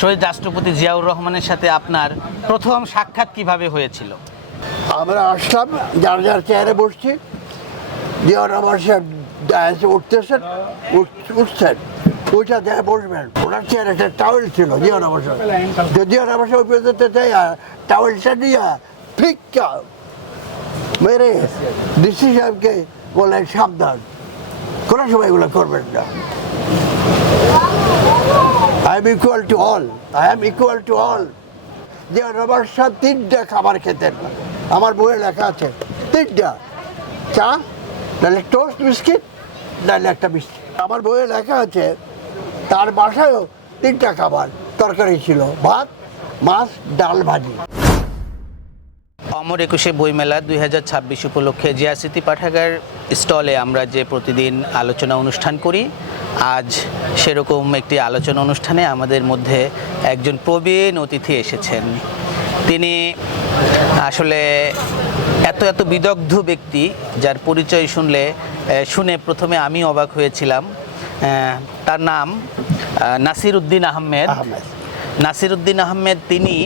শহীদ রাষ্ট্রপতি জিয়াউর রহমানের সাথে আপনার প্রথম সাক্ষাৎ কিভাবে হয়েছিল? আমরা আসলাম, যার যার চেয়ারে বসছি, জিয়াউর রহমান সাহেব ডায়াসে উঠতেছেন, ওইটা দেখে বসবেন। ওনার চেয়ারে একটা টাওয়েল ছিল জিয়াউর রহমান সাহেব, জিয়াউর রহমান সাহেব যেতে চাই টাওয়েলটা নিয়ে ফিক্কা মেরে ডিসি সাহেবকে বললেন সাবধান, কোনো সময় এগুলো করবেন না। I am equal to all. I am equal to all. Ziaur Rahman সাহেব 3টা খাবার খেতেন, আমার বইয়ে লেখা আছে 3টা, চা, নাহলে টোস্ট বিস্কিট, নাহলে একটা বিস্কিট। আমার বইয়ে লেখা আছে তার বাসায়ও 3টা খাবার তরকারি ছিল, ভাত, মাছ, ডাল, ভাজি। অমর একুশে বইমেলা 2026 উপলক্ষে জিয়া স্মৃতি পাঠাগার স্টলে আমরা যে প্রতিদিন আলোচনা অনুষ্ঠান করি, আজ সেরকম একটি আলোচনা অনুষ্ঠানে আমাদের মধ্যে একজন প্রবীণ অতিথি এসেছেন। তিনি আসলে এত বিদগ্ধ ব্যক্তি, যার পরিচয় শুনে প্রথমে আমি অবাক হয়েছিলাম। তার নাম নাসির উদ্দিন আহমেদ। নাসির উদ্দিন আহমেদ তিনি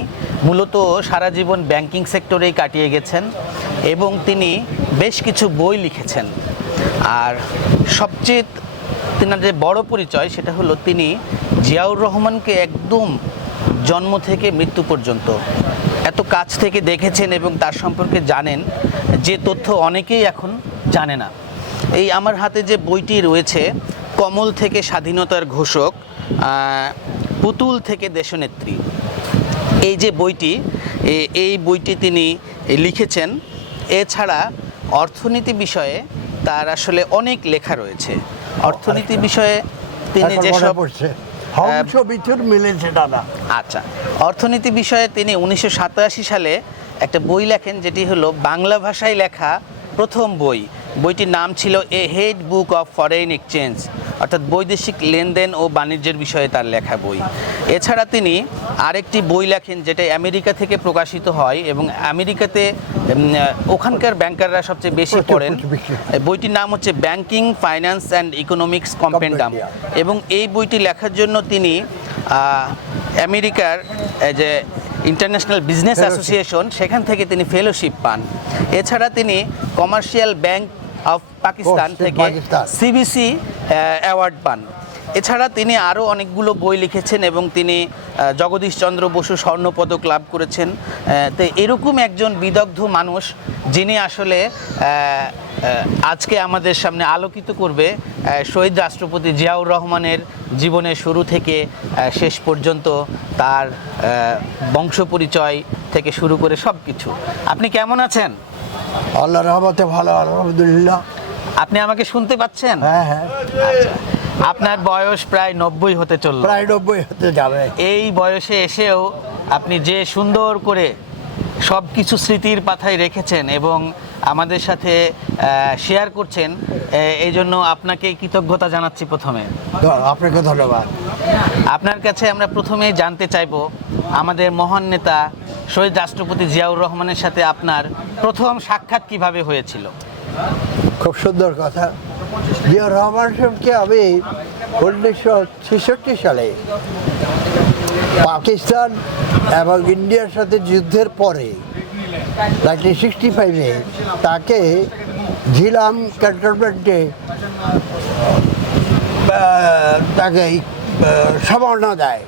মূলত সারা জীবন ব্যাংকিং সেক্টরেই কাটিয়ে গেছেন এবং তিনি বেশ কিছু বই লিখেছেন। আর সবচেয়ে তিনার যে বড় পরিচয় সেটা হলো তিনি জিয়াউর রহমানকে একদম জন্ম থেকে মৃত্যু পর্যন্ত এত কাছ থেকে দেখেছেন এবং তার সম্পর্কে জানেন যে তথ্য অনেকেই এখন জানে না। এই আমার হাতে যে বইটি রয়েছে, কমল থেকে স্বাধীনতার ঘোষক, পুতুল থেকে দেশনেত্রী, এই যে বইটি, এই বইটি তিনি লিখেছেন। এছাড়া অর্থনীতি বিষয়ে তার আসলে অনেক লেখা রয়েছে। অর্থনীতি বিষয়ে তিনি যেসব আচ্ছা, অর্থনীতি বিষয়ে তিনি 1987 সালে একটা বই লেখেন, যেটি হলো বাংলা ভাষায় লেখা প্রথম বই। বইটির নাম ছিল a head book of foreign exchange, অর্থাৎ বৈদেশিক লেনদেন ও বাণিজ্যের বিষয়ে তার লেখা বই। এছাড়া তিনি আরেকটি বই লেখেন যেটা আমেরিকা থেকে প্রকাশিত হয় এবং আমেরিকাতে ওখানকার ব্যাংকাররা সবচেয়ে বেশি পড়েন। বইটির নাম হচ্ছে ব্যাংকিং, ফাইন্যান্স অ্যান্ড ইকোনমিক্স কম্পেন্ডাম। এবং এই বইটি লেখার জন্য তিনি আমেরিকার যে ইন্টারন্যাশনাল বিজনেস অ্যাসোসিয়েশন, সেখান থেকে তিনি ফেলোশিপ পান। এছাড়া তিনি কমার্শিয়াল ব্যাংক অফ পাকিস্তান থেকে সিবিসি অ্যাওয়ার্ড পান। এছাড়া তিনি আরও অনেকগুলো বই লিখেছেন এবং তিনি জগদীশচন্দ্র বসু স্বর্ণপদক লাভ করেছেন। তো এরকম একজন বিদগ্ধ মানুষ, যিনি আসলে আজকে আমাদের সামনে আলোকিত করবে শহীদ রাষ্ট্রপতি জিয়াউর রহমানের জীবনের শুরু থেকে শেষ পর্যন্ত, তার বংশ পরিচয় থেকে শুরু করে সব কিছু। আপনি কেমন আছেন? আল্লাহর রহমতে ভালো, আলহামদুলিল্লাহ। আপনি আমাকে শুনতে পাচ্ছেন? হ্যাঁ হ্যাঁ। আচ্ছা, আপনার বয়স প্রায় 90 হতে চলল। প্রায় 90 হতে যাবে। এই বয়সে এসেও আপনি যে সুন্দর করে সব কিছু স্মৃতির পাথায় রেখেছেন এবং আমাদের সাথে শেয়ার করছেন, এই জন্য আপনাকে কৃতজ্ঞতা জানাচ্ছি। প্রথমে আপনাকে ধন্যবাদ। আপনার কাছে আমরা প্রথমেই জানতে চাইব, আমাদের মহান নেতা শহীদ রাষ্ট্রপতি জিয়াউর রহমানের সাথে আপনার প্রথম সাক্ষাৎ কিভাবে হয়েছিল? খুব সুন্দর কথা। জিয়াউর রহমান সাহেবকে আমি 1966 সালে পাকিস্তান এবং ইন্ডিয়ার সাথে যুদ্ধের পরে 1965-এ তাকে ঝিলাম ক্যান্টনমেন্টে তাকে সম্মাননা দেয়।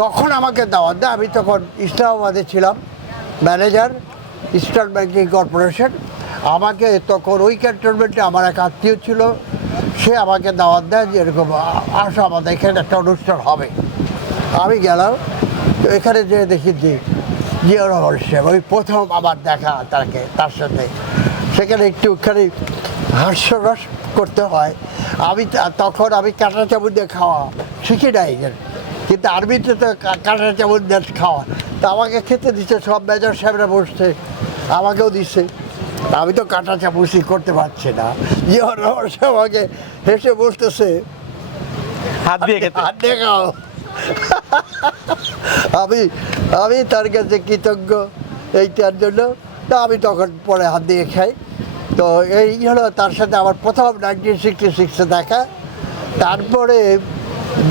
তখন আমাকে দাওয়াত দেয়। আমি তখন ইসলামাবাদে ছিলাম, ম্যানেজার, ইস্টার্ন ব্যাংকিং কর্পোরেশন। আমাকে তখন ওই ক্যান্টনমেন্টে আমার এক আত্মীয় ছিল, সে আমাকে দাওয়াত দেয় যে এরকম আসো, আমাদের এখানে একটা অনুষ্ঠান হবে। আমি গেলাম, তো এখানে যেয়ে দেখি যে জিয়াউর রহমান সাহেব, ওই প্রথম আমার দেখা তার সাথে। সেখানে একটুখানি হাস্যরস করতে হয়। তখন আমি কাঁটা চামচ দিয়ে খাওয়া শিখি নাই, কিন্তু আরবিতে তো কাঁটা চামচ দিয়ে খাওয়া। তা আমাকে খেতে দিচ্ছে, সব মেজর সাহেবরা বসছে, আমাকেও দিচ্ছে। আমি তো কাঁটা চামচই করতে পারছি না। জিয়াউর রহমান সাহেব আমাকে হেসে বলতেছে হাত দিয়ে খাও। আমি তার কাছে কৃতজ্ঞ এইটার জন্য। তা আমি তখন পরে হাত দিয়ে খাই। তো এই হলো তার সাথে আমার প্রথম 1966-এ দেখা। তারপরে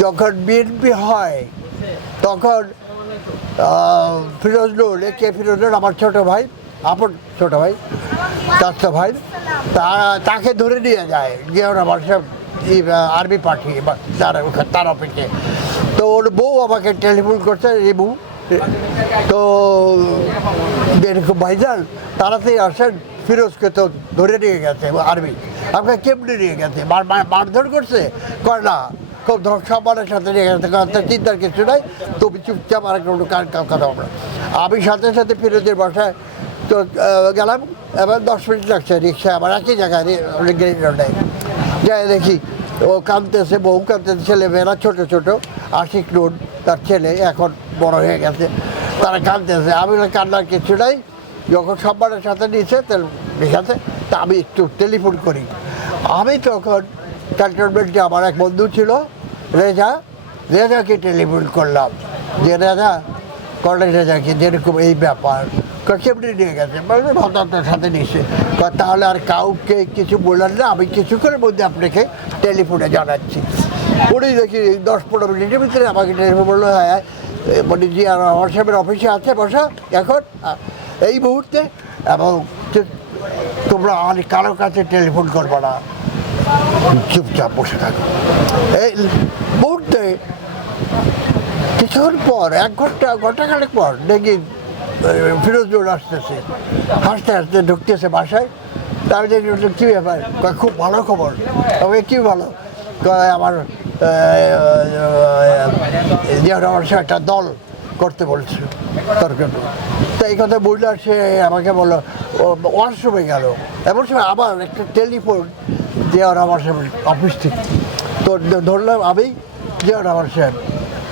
যখন বিএনপি হয় তখন ফিরোজনুর কে ফিরোজনুর আমার ছোটো ভাই, আপন ছোটো ভাই, চাচা ভাই, তাকে ধরে নিয়ে যায় যে ওরা সব আর্মি পাঠিয়ে বা তার অফিসে। তো ওর বউ আমাকে টেলিফোন করছে, রিবু, তো এরকম ভাইজান তাড়াতাড়ি আসেন, ফিরোজকে তো ধরে নিয়ে গেছে আর্মি। আমাকে কেমনি নিয়ে গেছে, মারধর করছে? কয় না, খুব সম্মানের সাথে নিয়ে গেছে, চিন্তার কিছু নাই, তুমি চুপচাপ আর কোনো কথা বলো। আমি সাথে সাথে ফিরোজের বাসায় তো গেলাম, এবার 10 মিনিট লাগছে রিক্সা, আবার একই জায়গায় নেই যাই দেখি ও কাঁদতেছে, বউ কাঁদতেছে, ছেলেমেয়েরা ছোটো ছোটো, আশিক নুন তার ছেলে এখন বড় হয়ে গেছে, তারা কাঁদতেছে। আমি কান্নার কিছু নাই, যখন সম্মানের সাথে নিয়েছে সাথে, তা আমি একটু টেলিফোন করি। আমি তখন ক্যান্টনমেন্টে আমার এক বন্ধু ছিল রেজাকে টেলিফোন করলাম যে রেজা, কর্নেল রেজাকে, যেরকম এই ব্যাপার কেমনি নিয়ে গেছে, মানে ভদ্রতার সাথে নিয়েছে। তাহলে আর কাউকে কিছু বললেন না, আমি কিছুক্ষণের মধ্যে আপনাকে টেলিফোনে জানাচ্ছি। উনি দেখি 10-15 মিনিটের ভিতরে আমাকে টেলিফোন বললো, হ্যাঁ মানে জি আর আমার সাহেবের অফিসে আছে বসা এখন এই মুহূর্তে, এবং তোমরা আর কারোর কাছে টেলিফোন করবো না, চুপচাপ বসে থাকো। এই মুহূর্তে কিছুক্ষণ পর, 1 ঘন্টাখানেক পর দেখি ফিরোজনুর আসতেছে, হাসতে হাসতে ঢুকতেছে বাসায়। তার কী ব্যাপার? খুব ভালো খবর। তবে কী ভালো? আমার আমার সে একটা দল করতে বলছিল তর্কের। তো এই কথা বললে সে আমাকে বললো ওয়াশরুমে গেল, এমন সময় আবার একটা টেলিফোন জিয়াউর রহমান সাহেবের অফিস থেকে। তো ধরলাম আমি, জিয়াউর রহমান সাহেব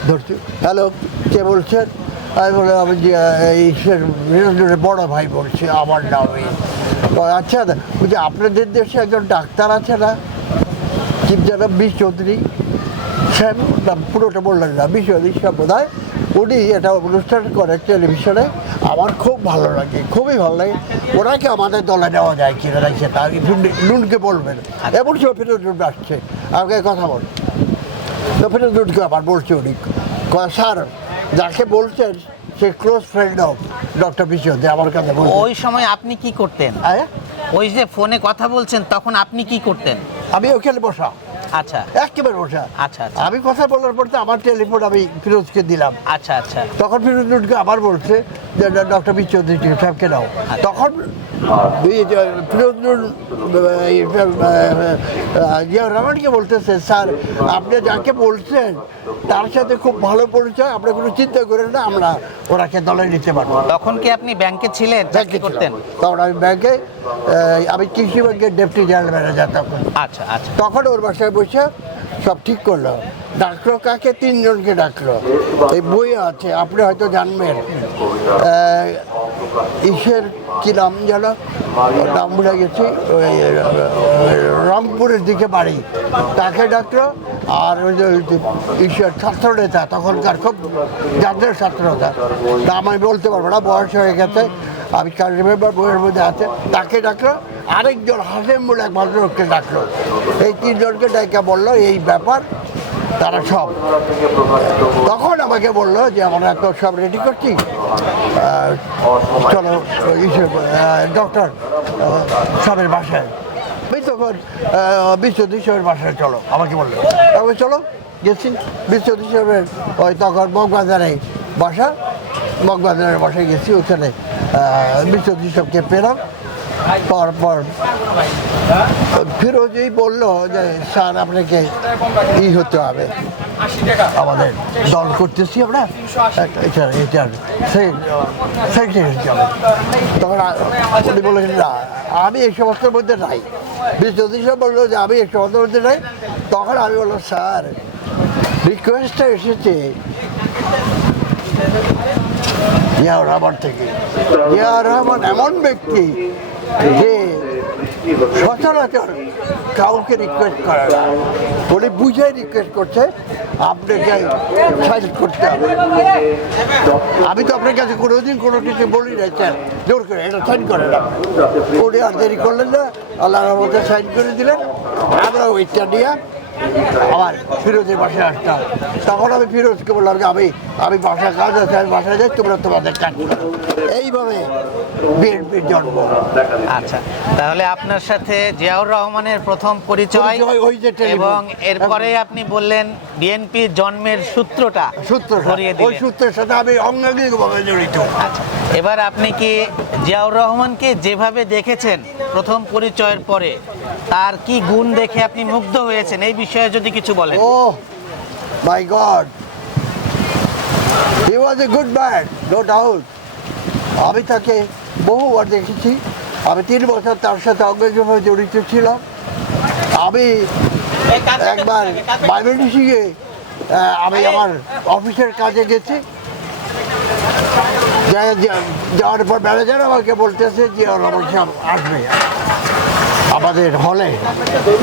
ধরছি, হ্যালো, কে বলছেন? আমি বললাম আমি ফিরোজনুরের বড় ভাই বলছি, আমার নামে। আচ্ছা, বলছি আপনাদের দেশে একজন ডাক্তার আছে না, কি যেন বি চৌধুরী সাহেব, না পুরোটা বললেন না, বি চৌধুরী সাহেব বোধ হয়, উনি এটা অনুষ্ঠান করে টেলিভিশনে, আমার খুব ভালো লাগে, খুবই ভালো লাগে, ওনাকে আমাদের দলে নেওয়া যায় কিনা সেটা নুনকে বলবেন। এমন সময় ফিরোজনুর আসছে, আমাকে কথা বল। তো ফিরোজনুরকে আবার বলছে উনি, স্যার যাকে বলছেন সে close friend of doctor B Chowdhury, আমার কাছে বলছেন। ওই সময় আপনি কি করতেন? ওই যে ফোনে কথা বলছেন তখন আপনি কি করতেন? আমি ওখানে বসা। আচ্ছা, একেবারে বসা। আচ্ছা আচ্ছা, আমি কথা বলার পর তো আমার টেলিফোন আমি ফিরোজকে দিলাম। আচ্ছা আচ্ছা, তখন তখন ফিরোজকে আবার বলছে যে ডক্টর বি চৌধুরী সাহেবকে দাও। তখন ফিরোজনুর জিয়াউর রহমানকে বলতেছে, স্যার আপনি যাকে বলছেন তার সাথে খুব ভালো পরিচয়, আপনি কোনো চিন্তা করেন না, আমরা ওনাকে দলে নিতে পারবো। তখন কি আপনি ব্যাংকে ছিলেন, চাকরি করতেন? তখন আমি ব্যাংকে, আমি কৃষি ব্যাংকের ডেপুটি জেনারেল ম্যানেজার তখন। আচ্ছা আচ্ছা, তখন ওর বাসায় বসে সব ঠিক করলো। ডাকলো কাকে? 3 জনকে ডাকলো। এই বই আছে, আপনি হয়তো জানবেন, ইসের কি নাম যেন, নাম ভুলে গেছি, ওই রংপুরের দিকে বাড়ি, তাকে ডাকলো। আর ওই যে ঈশ্বর ছাত্র নেতা, তখনকার খুব জাতীয় ছাত্র নেতা, নাম আমি বলতে পারবো না, বয়স হয়ে গেছে, আমি কার রিমেম্বার বইয়ের মধ্যে আছে, তাকে ডাকলো। আরেকজন হাসেম বলে এক ভদ্রলোককে ডাকলো। এই 3 জনকে ডাকা বললো এই ব্যাপার, তারা সব। তখন আমাকে বললো যে আমরা তো সব রেডি করছি, চলো ডক্টর সবের বাসায়। আমি তখন বিশ্বজিৎ সাহেবের বাসায় চলো আমাকে বললো, তবে চলো গেছি বিশ্বজিৎ সাহেবের ওই তখন মগবাজারে বাসা, মগবাজারের বাসায় গেছি, ওখানে বিশ্বজিৎ সাহেবকে পেলাম। তারপর ফিরোজই বললো যে স্যার আপনাকে হতে হবে, আমাদের দল করতেছি আমরা, এটার সেক্রেটারি যাবে। তখন উনি বলেছেন না, আমি এই সমস্যার মধ্যে নাই। বিশ্বজিৎ সাহেব বললো যে আমি এই সমস্যার মধ্যে নাই। তখন আমি বললাম, স্যার রিকোয়েস্টটা এসেছে জিয়াউর রহমান থেকে। জিয়াউর রহমান এমন ব্যক্তি যে সচরাচর কাউকে রিকোয়েস্ট করে না, উনি বুঝে রিকোয়েস্ট করছে আপনাকে সাইন করতে হবে। আমি তো আপনার কাছে কোনোদিন কোনো কিছু বলি না, স্যার জোর করে এটা সাইন করে না। উনি আর দেরি করলেন না, আল্লাহর রহমতে সাইন করে দিলেন। আমরা ওইটা নিয়ে আবার ফিরোজের বাসায় আসতাম। তখন আমি ফিরোজকে বললাম যে আমি বাসায় কাজ আছে, আমি বাসায় যাই, তোমরা তোমাদের কাজ করো। এইভাবে বিএনপির জন্ম। আচ্ছা, তাহলে আপনার সাথে জিয়াউর রহমানের প্রথম পরিচয়, ওই যে টেলিফোন। এবং এরপরে আপনি বললেন বিএনপির জন্মের সূত্রটা ধরিয়ে ওই দিলেন। সূত্রের সাথে আমি অঙ্গাঙ্গিকভাবে জড়িত। আচ্ছা, এবার আপনি কি জিয়াউর রহমানকে যেভাবে দেখেছেন প্রথম পরিচয়ের পরে, তার কি গুণ দেখে আপনি মুগ্ধ হয়েছেন, এই বিষয়ে যদি কিছু বলেন। Oh my God, he was a good man, no doubt. আমি তাকে বহুবার দেখেছি। আমি 3 বছর তার সাথে অঙ্গাঙ্গিকভাবে জড়িত ছিলাম। আমি একবার ময়মনসিংহে আমি আমার অফিসের কাজে গেছি। যাওয়ার পর ম্যানেজার আমাকে বলতেছে যে রহমান সাহেব আসবে আমাদের হলে,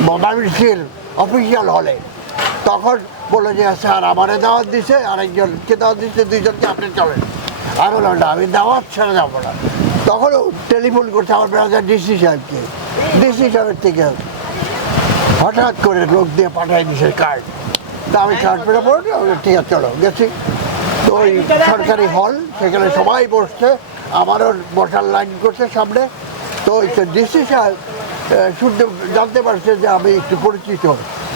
ময়মনসিংহের অফিসিয়াল হলে। তখন বললো যে স্যার আমারে দাওয়াত দিছে, আরেকজনকে দাওয়াত দিচ্ছে, 2 জনকে আপনি চলেন। আমি বললাম না, আমি দাওয়াত ছাড়া যাবো না। তখন টেলিফোন করছে আমার ম্যানেজার ডিসি সাহেবকে। ডিসি সাহেবের থেকে হঠাৎ করে লোক দিয়ে পাঠাই দিছে কার্ড। তা আমি কার্ড পেয়ে পড়ি, ঠিক আছে চলো গেছি। তো ওই সরকারি হল, সেখানে সবাই বসছে, আমারও বসার লাইন করছে সামনে। তো ওই ডিসি সাহেব শুনতে জানতে পারছে যে আমি একটু পরিচিত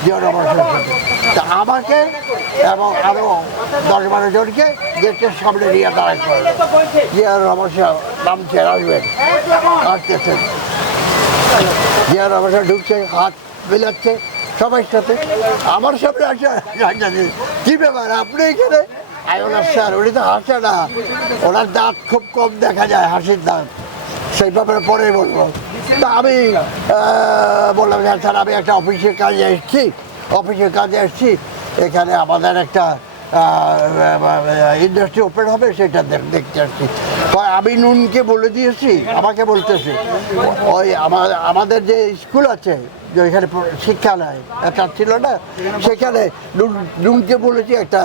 জিয়াউর রহমানের সাথে। তা আমাকে এবং আরও 10-12 জনকে গেটের সামনে নিয়ে দাঁড়াই করলো। জিয়াউর রহমান সাহেব নামছে, আসবেন, আসতেছেন। জিয়াউর রহমান সাহেব ঢুকছে, হাত মেলাচ্ছে সবাই সাথে। আমার সামনে আসে, কি ব্যাপার আপনি এখানে? আমি বললাম স্যার উনি তো হাসে না, ওনার দাঁত খুব কম দেখা যায়, হাসির দাঁত, সেই ব্যাপারে পরে বলবো। তা আমি বললাম স্যার আমি একটা অফিসের কাজে এসেছি, এখানে আমাদের একটা ইন্ডাস্ট্রি ওপেন হবে, সেটা দেখতে আসছি। আমি নুনকে বলে দিয়েছি, আমাকে বলতেছে ওই আমাদের যে স্কুল আছে, যে এখানে শিক্ষালয় একটা ছিল না, সেখানে নুনকে বলেছি একটা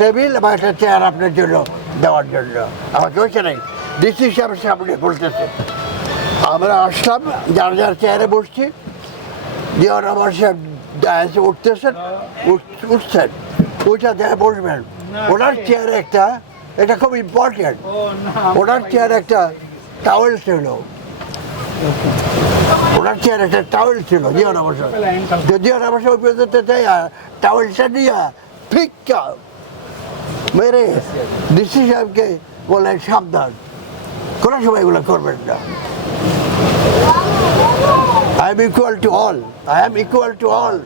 টেবিল বা একটা চেয়ার আপনার জন্য দেওয়ার জন্য। আমাকে ওইখানে ডিসি সাহেবের সামনে বলতেছে। আমরা আসলাম, যার যার চেয়ারে বসছি। জিয়াউর রহমান সাহেব উঠতেছেন, ওইটা দেখে বসবেন। ওনার চেয়ারে একটা, এটা খুব ইম্পর্টেন্ট, ওনার চেয়ারে একটা টাওয়েল ছিল। ওনার চেয়ারে একটা টাওয়েল ছিল জিয়াউর রহমান সাহেব। জিয়াউর রহমান সাহেব পর্যন্ত টাওয়েলটা নিয়ে ফিক্কা মেরে ডিসি সাহেবকে বললেন সাবধান, কোনো সময় এগুলো করবেন না। I am equal to all.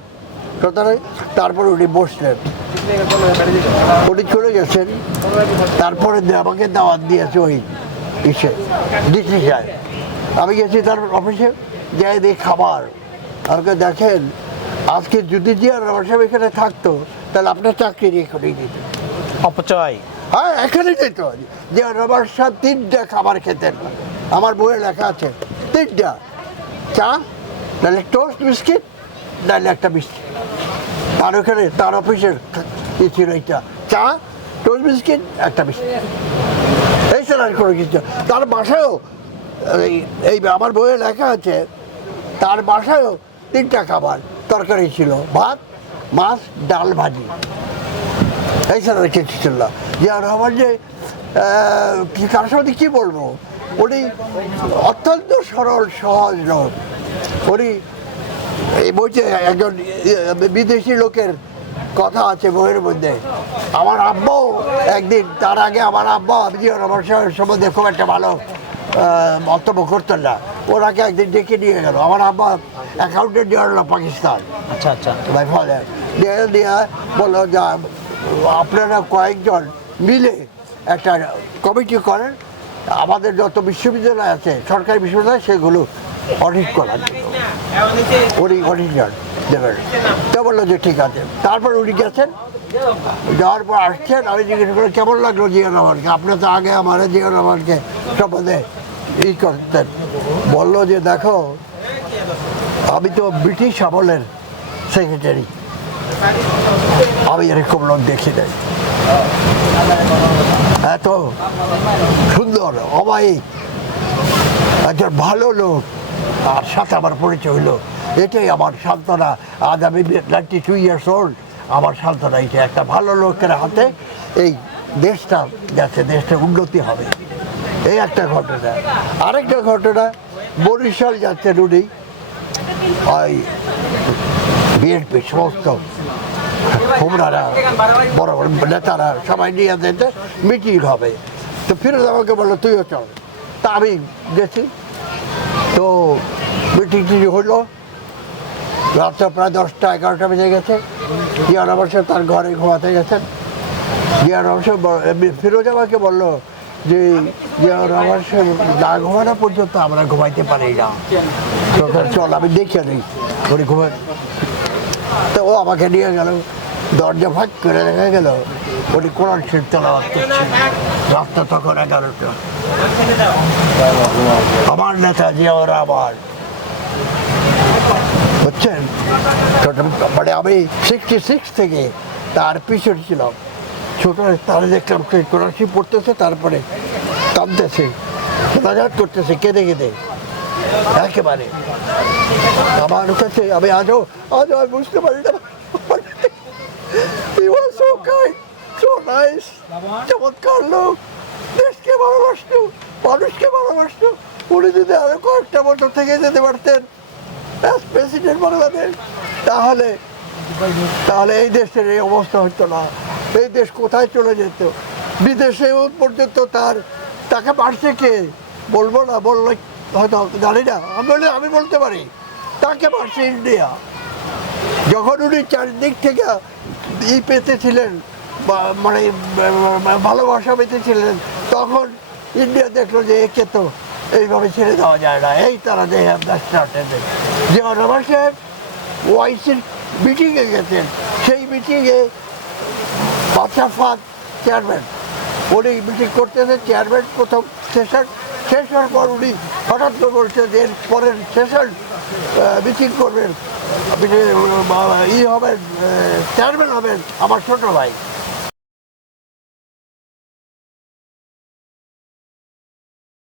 সুতরাং তারপরে উনি বসলেন, উনি চলে গেছেন। তারপরে আমাকে দাওয়াত দিয়েছে ওই ইসে ডিসি সাহেব। আমি গেছি তার অফিসে, যাই দেখি খাবার। আমাকে দেখেন, আজকে যদি জিয়াউর রহমান সাহেব এখানে থাকতো তাহলে আপনার চাকরি এখানেই দিত। অপচয়। হ্যাঁ, এখানে যেত। জিয়াউর রহমান সাহেব 3টা খাবার খেতেন, আমার বইয়ে লেখা আছে 3টা, চা, নাহলে টোস্ট বিস্কিট, নাহলে একটা বিস্কিট। তার ওখানে তার অফিসের ছিল এইটা, চা, টোস্ট বিস্কিট, একটা বিস্কিট, এই ছাড়া আর কোনো কিছু। তার বাসায়ও এই আমার বইয়ে লেখা আছে, তার বাসায়ও 3টা খাবার তরকারি ছিল, ভাত, মাছ, ডাল, ভাজি, এই ছাড়া কিছু ছিল না। জিয়াউর রহমান যে কার সাথে কী বলবো, উনি অত্যন্ত সরল সহজ লোক। উনি এই বইতে একজন বিদেশি লোকের কথা আছে বইয়ের মধ্যে। আমার আব্বাও একদিন, তার আগে আমার আব্বা জিয়াউর রহমান সাহেবের সম্বন্ধে খুব একটা ভালো মন্তব্য করতেন না। ওনাকে একদিন ডেকে নিয়ে গেল। আমার আব্বা অ্যাকাউন্টেন্ট জেনারেল পাকিস্তান। আচ্ছা আচ্ছা। মাই ফাদার নিয়ে বললো যে আপনারা কয়েকজন মিলে একটা কমিটি করেন, আমাদের যত বিশ্ববিদ্যালয় আছে, সরকারি বিশ্ববিদ্যালয়, সেগুলো অডিট করার জন্য। উনি অডিটর দেবেন। তা বললো যে ঠিক আছে। তারপর উনি গেছেন, যাওয়ার পর আসছেন। আমি জিজ্ঞেস করে কেমন লাগলো জিয়াউর রহমানকে, আপনি তো আগে আমার জিয়াউর রহমানকে সম্বন্ধে করতেন। বললো যে দেখো, আমি তো ব্রিটিশ আমলের সেক্রেটারি, আমি এরকম লোক দেখি নাই, এত সুন্দর অমায়িক একজন ভালো লোক, আর সাথে আমার পরিচয় হলো। এটাই আমার সান্ত্বনা। আজ আমি 92 ইয়ার্স ওল্ড, আমার সান্ত্বনা এটা একটা ভালো লোকের হাতে এই দেশটা যাচ্ছে, দেশটা উন্নতি হবে। এই একটা ঘটনা। আরেকটা ঘটনা, বরিশাল যাচ্ছেন উনি, ওই বিএনপি সমস্ত হোমরারা বড় বড় নেতারা সবাই নিয়ে যেতে মিটিং হবে। তো ফিরোজ আমাকে বললো তুইও চল। তা আমি গেছি। তো মিটিংটি হলো, রাত্রে প্রায় 10টা 11টা বেজে গেছে। জিয়াউর রহমান সাহেব তার ঘরে ঘুমাতে গেছেন। জিয়াউর রহমান সাহেব ফিরোজ আমাকে বললো যে জিয়াউর রহমান সাহেব না ঘুমানো পর্যন্ত আমরা ঘুমাইতে পারি না, চল আমি দেখে নিই উনি ঘুমাই। তো ও আমাকে নিয়ে গেল, দরজা ফাঁক করে দেখা গেল উনি কোরআন শরীফ তেলাওয়াত করছেন। রাতটা তখন 11টা। আমার নেতা জিয়াউর রহমান, বুঝছেন, মানে আমি 66 থেকে তার পিছনে ছিলাম। ছোট তারা দেখলাম কোরআন শরীফ পড়তেছে, তারপরে কাঁদতেছে, মোনাজাত করতেছে কেঁদে কেঁদে একেবারে আমার কাছে। আমি আজও আমি বুঝতে পারি না। He was so kind, so nice, চমৎকার লোক, দেশকে ভালোবাসতো, মানুষকে ভালোবাসতো। উনি যদি আরো কয়েকটা বছর থেকে যেতে পারতেন প্রেসিডেন্ট বাংলাদেশ, তাহলে এই দেশের এই অবস্থা হতো না। এই দেশ কোথায় চলে যেত? বিদেশে পর্যন্ত তাকে মারছে কে বলবো না, বললে হয়তো জানি না, আমি বলতে পারি তাকে মারছে ইন্ডিয়া। যখন উনি চারদিক থেকে পেতেছিলেন, মানে ভালোবাসা পেতেছিলেন, তখন ইন্ডিয়া দেখলো যে একে তো এইভাবে ছেড়ে দেওয়া যায় না। এই তারা যে জিয়াউর রহমান সাহেব ওআইসির মিটিংয়ে গেছেন। সেই মিটিংয়ে বাদশা ফাদ চেয়ারম্যান, উনি মিটিং করতেছেন। চেয়ারম্যান প্রথম সেশন শেষ হওয়ার পর উনি হঠাৎ করে বলছেন যে এর পরের সেশন মিটিং করবেন, হবেন, চেয়ারম্যান হবেন আমার ছোট ভাই।